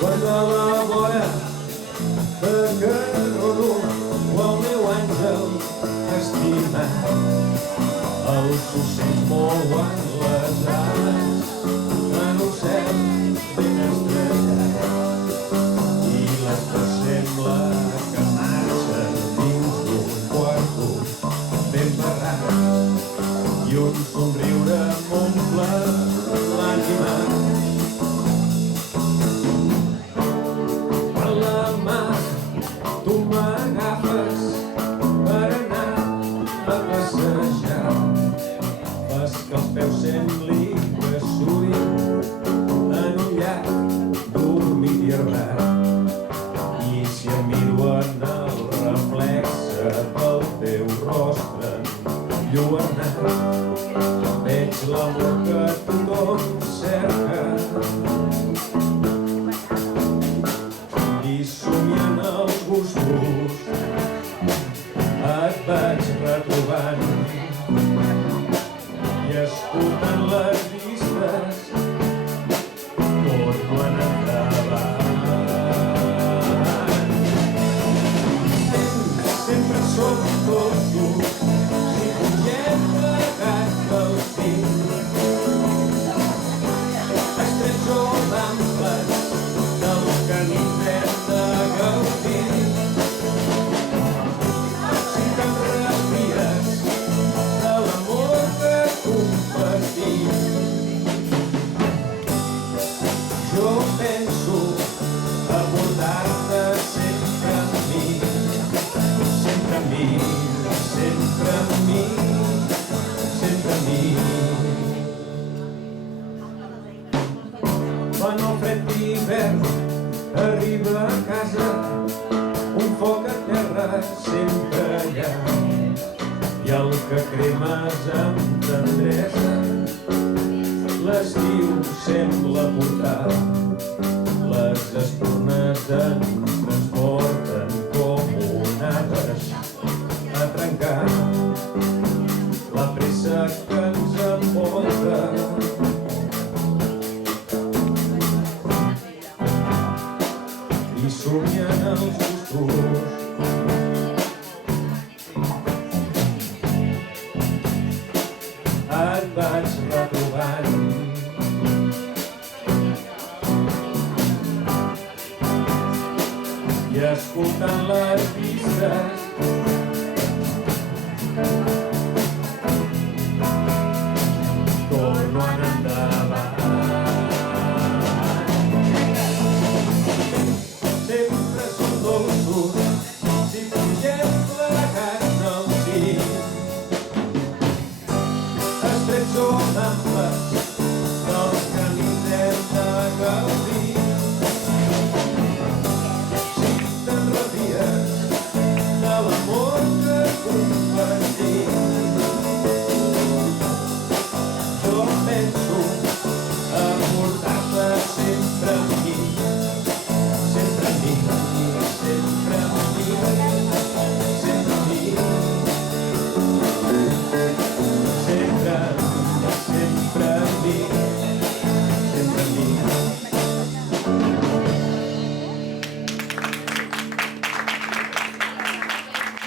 Guarda la vora perquè rodo el meu àngel estimat. Els ocells mouen les ales en un cel ben estrellat i l'altre sembla que marxa dins d'un quarto ben barrat i un somriure m'omple l'ànima. Tu m'agafes per anar a passejar, fas que els peus sembli que suïn en un llac dormit i errat. I si em miro en el reflex del teu rostre enlluernat, veig l'amor que tothom cerca i somiant els gustos et vaig retrobant i escoltant les vistes torno a anar endavant. Sempre som dolços si pugem plegats del cim, estrets o amples dels camins hem de gaudir. Si te'n respires de l'amor que compartim, jo penso a portar-te sempre amb mi, sempre amb mi, sempre amb mi, sempre amb mi. Quan el fred d'hivern arriba a casa, un foc a terra sempre allà, i el que cremes amb tendresa l'estiu sembla portar. Les espurnes ens transporten com onades a trencar la pressa que ens envolta. I somien els gustos et vaig retrobant i escoltant les vistes torno a anar endavant. Sempre som dolços si pugem plegats del cim, estrets o amples